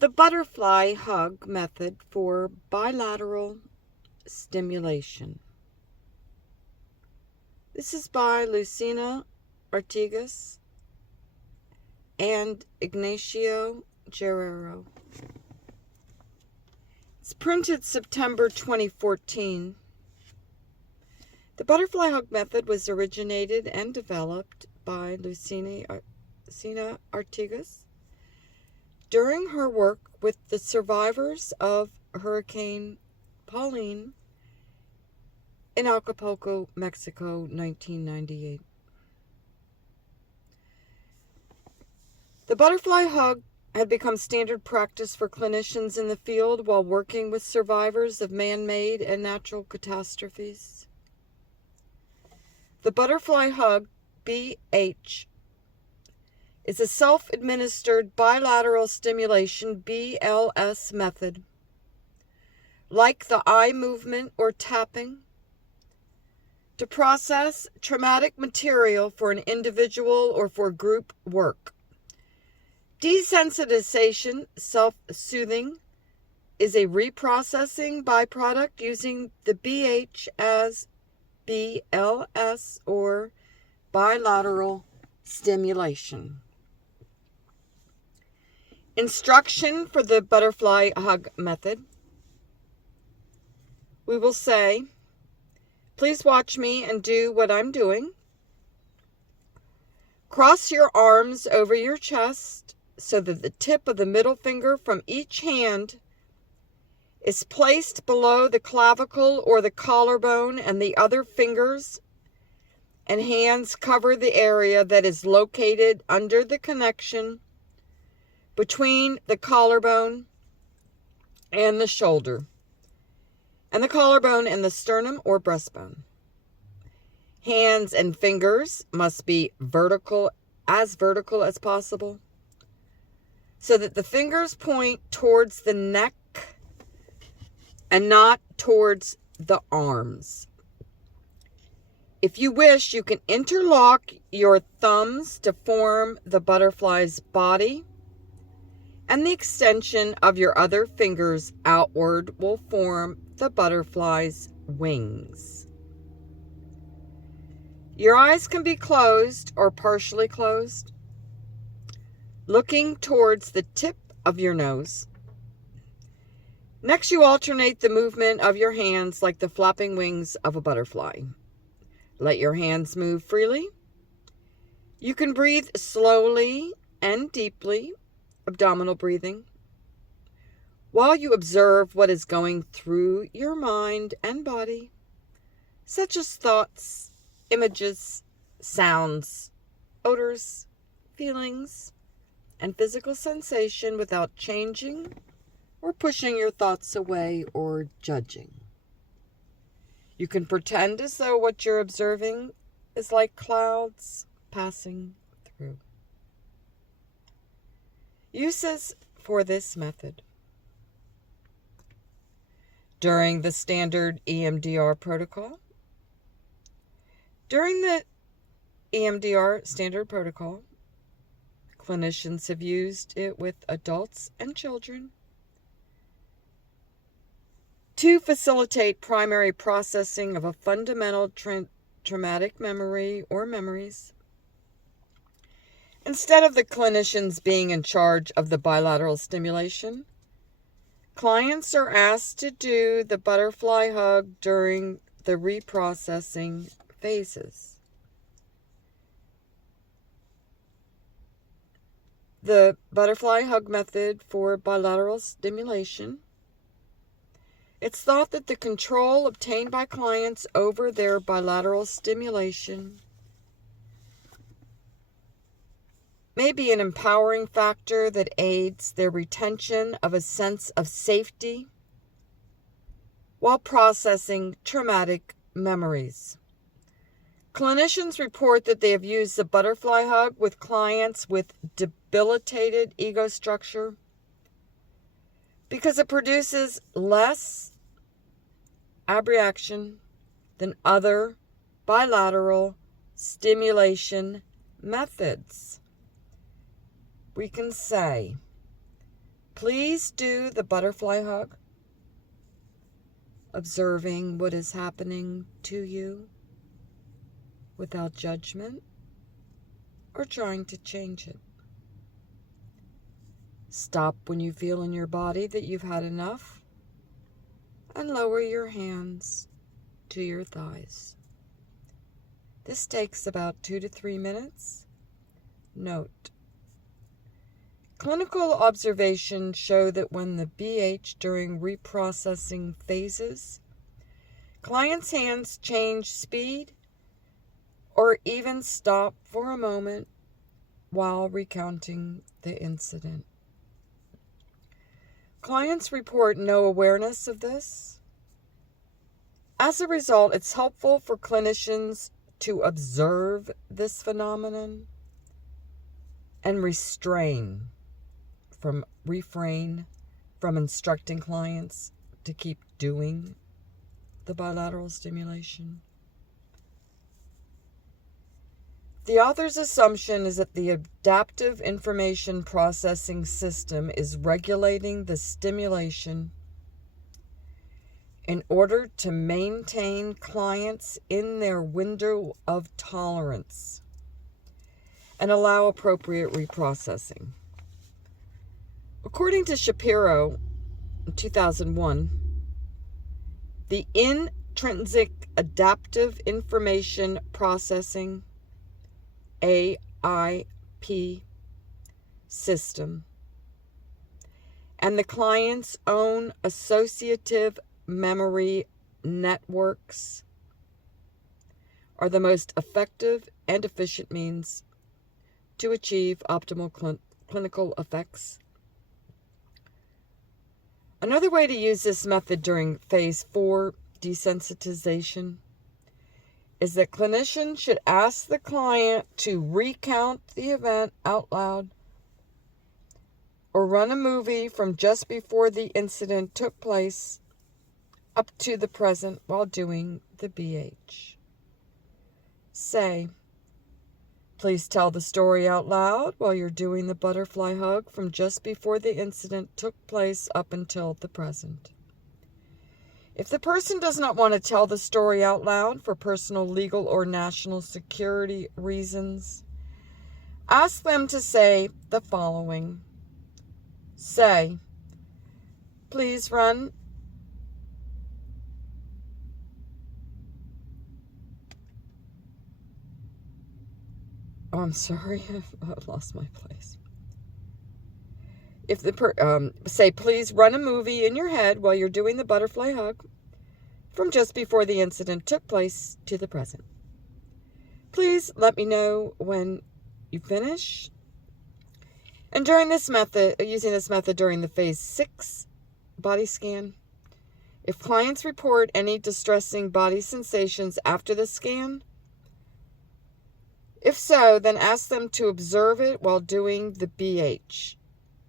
The butterfly hug method for bilateral stimulation. This is by Lucina Artigas and Ignacio Guerrero. It's printed September 2014. The butterfly hug method was originated and developed by Lucina Artigas during her work with the survivors of Hurricane Pauline in Acapulco, Mexico, 1998. The butterfly hug had become standard practice for clinicians in the field while working with survivors of man-made and natural catastrophes. The butterfly hug, BH, is a self-administered bilateral stimulation, BLS method. Like the eye movement or tapping, to process traumatic material for an individual or for group work. Desensitization, self-soothing, is a reprocessing byproduct using the BH as BLS or bilateral stimulation. Instruction for the butterfly hug method. We will say, please watch me and do what I'm doing. Cross your arms over your chest so that the tip of the middle finger from each hand is placed below the clavicle or the collarbone, and the other fingers and hands cover the area that is located under the connection between the collarbone and the shoulder, and the collarbone and the sternum or breastbone. Hands and fingers must be vertical as possible, so that the fingers point towards the neck and not towards the arms. If you wish, you can interlock your thumbs to form the butterfly's body, and the extension of your other fingers outward will form the butterfly's wings. Your eyes can be closed or partially closed, looking towards the tip of your nose. Next, you alternate the movement of your hands like the flapping wings of a butterfly. Let your hands move freely. You can breathe slowly and deeply, abdominal breathing, while you observe what is going through your mind and body, such as thoughts, images, sounds, odors, feelings, and physical sensation without changing or pushing your thoughts away or judging. You can pretend as though what you're observing is like clouds passing through. Uses for this method. During the standard EMDR protocol. During the EMDR standard protocol, clinicians have used it with adults and children to facilitate primary processing of a fundamental traumatic memory or memories. Instead of the clinicians being in charge of the bilateral stimulation, clients are asked to do the butterfly hug during the reprocessing phases. The butterfly hug method for bilateral stimulation. It's thought that the control obtained by clients over their bilateral stimulation may be an empowering factor that aids their retention of a sense of safety while processing traumatic memories. Clinicians report that they have used the butterfly hug with clients with debilitated ego structure because it produces less abreaction than other bilateral stimulation methods. We can say, please do the butterfly hug, observing what is happening to you without judgment or trying to change it. Stop when you feel in your body that you've had enough and lower your hands to your thighs. This takes about 2 to 3 minutes. Note: clinical observations show that when the BH during reprocessing phases, clients' hands change speed or even stop for a moment while recounting the incident. Clients report no awareness of this. As a result, it's helpful for clinicians to observe this phenomenon and refrain from instructing clients to keep doing the bilateral stimulation. The author's assumption is that the adaptive information processing system is regulating the stimulation in order to maintain clients in their window of tolerance and allow appropriate reprocessing. According to Shapiro in 2001, the intrinsic adaptive information processing AIP system and the client's own associative memory networks are the most effective and efficient means to achieve optimal clinical effects. Another way to use this method during phase 4 desensitization is that clinicians should ask the client to recount the event out loud or run a movie from just before the incident took place up to the present while doing the BH. Say, please tell the story out loud while you're doing the butterfly hug from just before the incident took place up until the present. If the person does not want to tell the story out loud for personal, legal, or national security reasons, ask them to say the following. Say, please run Oh, I'm sorry, I lost my place. If say, please run a movie in your head while you're doing the butterfly hug from just before the incident took place to the present. Please let me know when you finish. And during this method, using this method during the phase 6 body scan, if clients report any distressing body sensations after the scan, if so, then ask them to observe it while doing the BH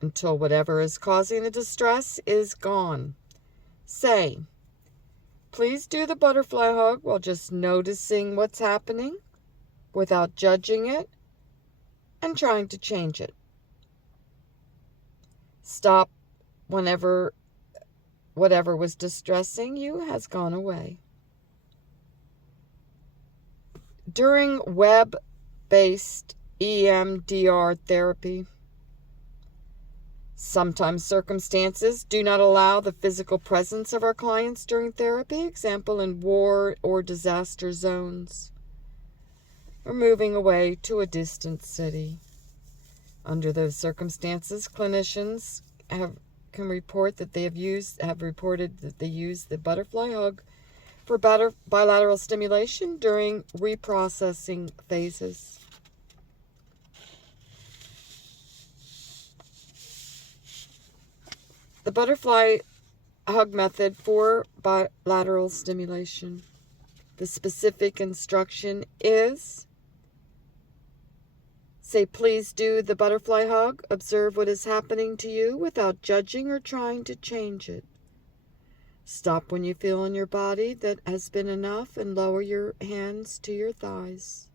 until whatever is causing the distress is gone. Say, please do the butterfly hug while just noticing what's happening without judging it and trying to change it. Stop whenever whatever was distressing you has gone away. During web-based EMDR therapy, sometimes circumstances do not allow the physical presence of our clients during therapy, example in war or disaster zones, or moving away to a distant city. Under those circumstances, clinicians can report that they have reported that they use the butterfly hug for bilateral stimulation during reprocessing phases. The butterfly hug method for bilateral stimulation. The specific instruction is, say, please do the butterfly hug. Observe what is happening to you without judging or trying to change it. Stop when you feel in your body that has been enough and lower your hands to your thighs.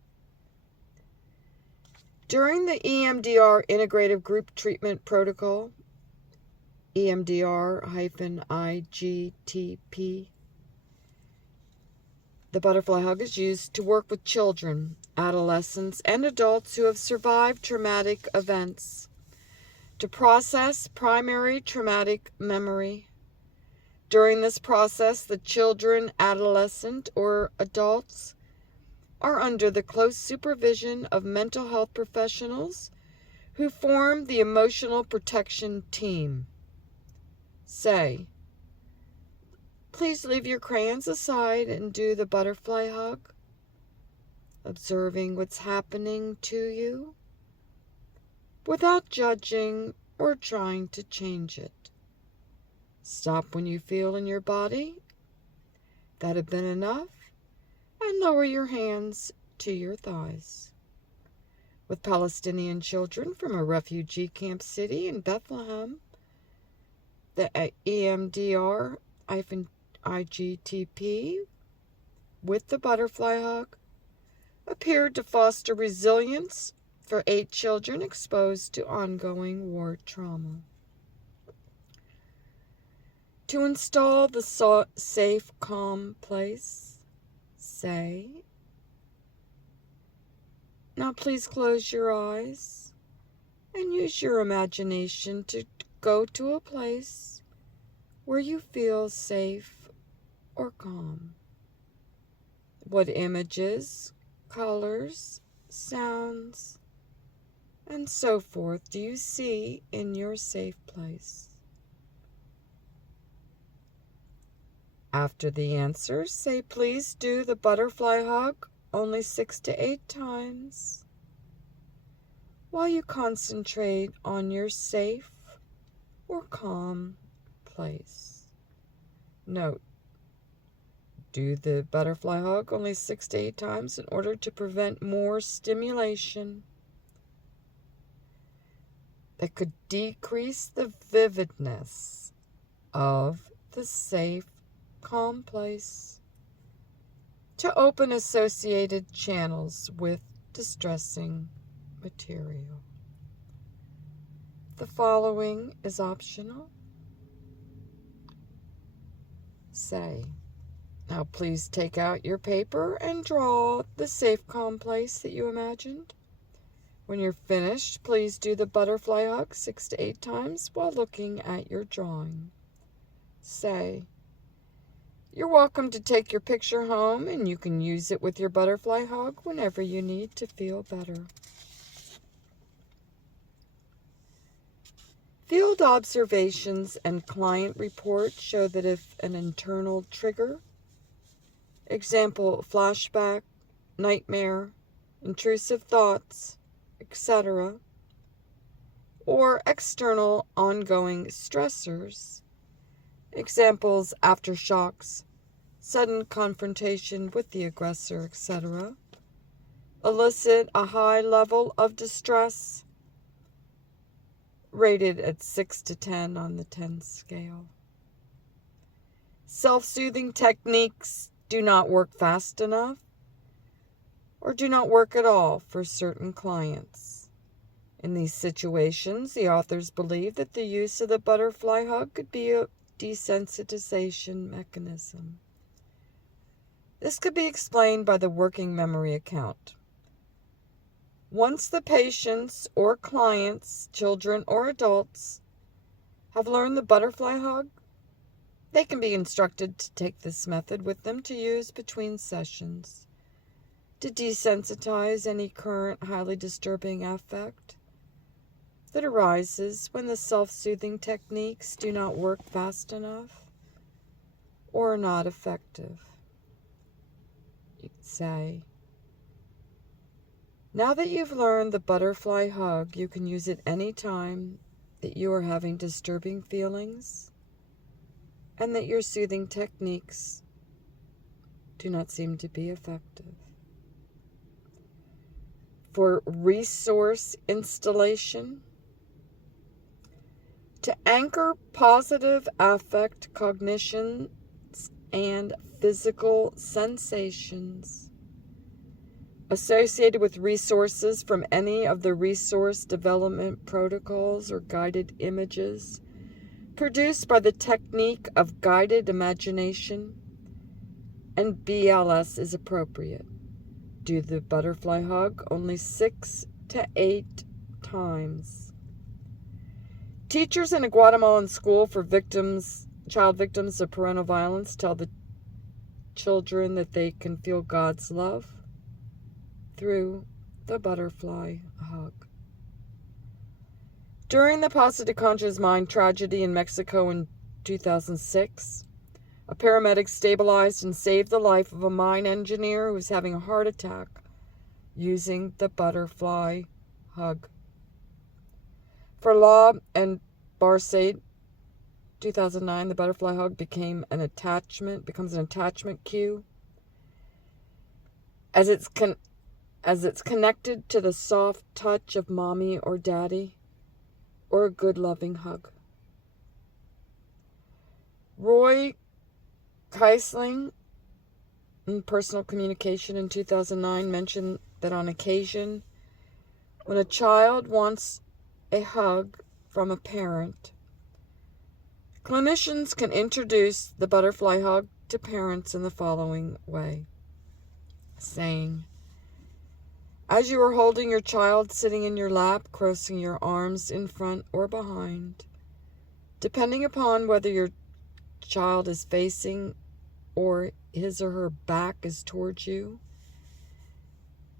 During the EMDR Integrative Group Treatment Protocol, EMDR-IGTP. The butterfly hug is used to work with children, adolescents, and adults who have survived traumatic events, to process primary traumatic memory. During this process, the children, adolescent, or adults are under the close supervision of mental health professionals who form the emotional protection team. Say, please leave your crayons aside and do the butterfly hug, observing what's happening to you without judging or trying to change it. Stop when you feel in your body that have been enough and lower your hands to your thighs. With Palestinian children from a refugee camp city in Bethlehem, the EMDR-IGTP with the butterfly hug appeared to foster resilience for 8 children exposed to ongoing war trauma. To install the safe, calm place, say, now please close your eyes and use your imagination to go to a place where you feel safe or calm. What images, colors, sounds, and so forth do you see in your safe place? After the answers, say, please do the butterfly hug only 6 to 8 times while you concentrate on your safe or calm place. Note, do the butterfly hug only 6 to 8 times in order to prevent more stimulation that could decrease the vividness of the safe, calm place to open associated channels with distressing material. The following is optional. Say, now please take out your paper and draw the safe, calm place that you imagined. When you're finished, please do the butterfly hug 6 to 8 times while looking at your drawing. Say, you're welcome to take your picture home and you can use it with your butterfly hug whenever you need to feel better. Field observations and client reports show that if an internal trigger, example, flashback, nightmare, intrusive thoughts, etc., or external ongoing stressors, examples, aftershocks, sudden confrontation with the aggressor, etc., elicit a high level of distress, rated at 6 to 10 on the 10 scale. Self-soothing techniques do not work fast enough or do not work at all for certain clients. In these situations, the authors believe that the use of the butterfly hug could be a desensitization mechanism. This could be explained by the working memory account. Once the patients or clients, children or adults, have learned the butterfly hug, they can be instructed to take this method with them to use between sessions to desensitize any current highly disturbing affect that arises when the self-soothing techniques do not work fast enough or are not effective. You could say, now that you've learned the butterfly hug, you can use it any time that you are having disturbing feelings and that your soothing techniques do not seem to be effective. For resource installation, to anchor positive affect cognitions and physical sensations associated with resources from any of the resource development protocols or guided images produced by the technique of guided imagination, and BLS is appropriate. Do the butterfly hug only 6 to 8 times. Teachers in a Guatemalan school for child victims of parental violence tell the children that they can feel God's love through the butterfly hug. During the Paso de Concha's mine tragedy in Mexico in 2006, a paramedic stabilized and saved the life of a mine engineer who was having a heart attack using the butterfly hug. For Law and Barsade, 2009, the butterfly hug becomes an attachment cue as it's connected to the soft touch of mommy or daddy, or a good loving hug. Roy Keisling, in Personal Communication in 2009, mentioned that on occasion, when a child wants a hug from a parent, clinicians can introduce the butterfly hug to parents in the following way, saying, as you are holding your child sitting in your lap, crossing your arms in front or behind, depending upon whether your child is facing or his or her back is towards you,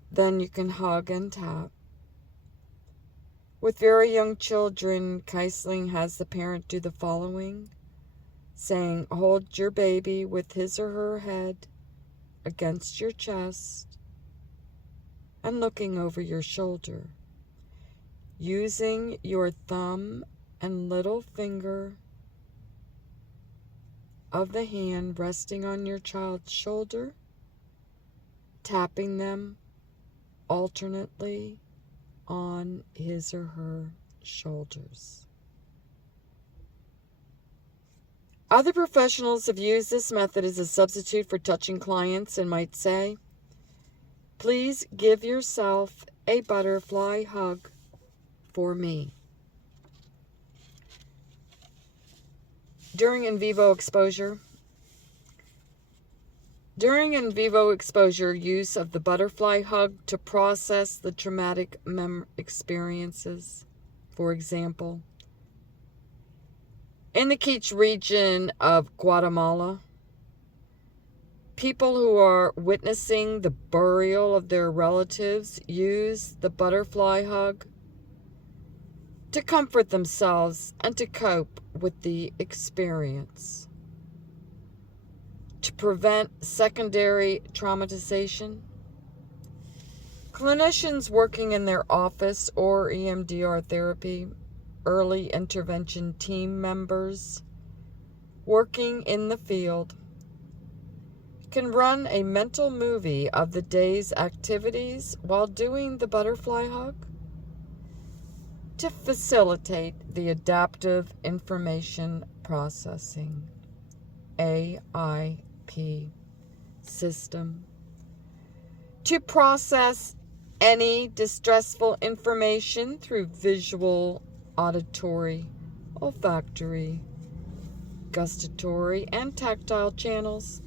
then you can hug and tap. With very young children, Keisling has the parent do the following, saying, hold your baby with his or her head against your chest and looking over your shoulder, using your thumb and little finger of the hand resting on your child's shoulder, tapping them alternately on his or her shoulders. Other professionals have used this method as a substitute for touching clients and might say, please give yourself a butterfly hug for me. During in vivo exposure, use of the butterfly hug to process the traumatic experiences. For example, in the Quiche region of Guatemala, people who are witnessing the burial of their relatives use the butterfly hug to comfort themselves and to cope with the experience. To prevent secondary traumatization, clinicians working in their office or EMDR therapy, early intervention team members working in the field, can run a mental movie of the day's activities while doing the butterfly hug to facilitate the adaptive information processing, AIP, system, to process any distressful information through visual, auditory, olfactory, gustatory, and tactile channels.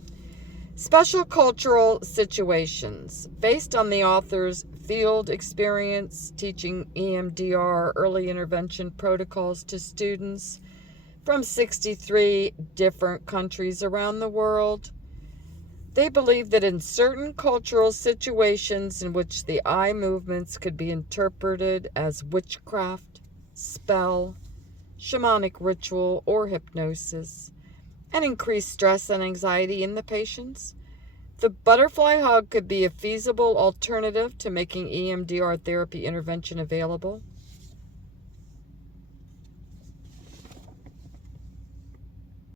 Special cultural situations based on the author's field experience teaching EMDR early intervention protocols to students from 63 different countries around the world. They believe that in certain cultural situations in which the eye movements could be interpreted as witchcraft, spell, shamanic ritual, or hypnosis, and increase stress and anxiety in the patients, the butterfly hug could be a feasible alternative to making EMDR therapy intervention available.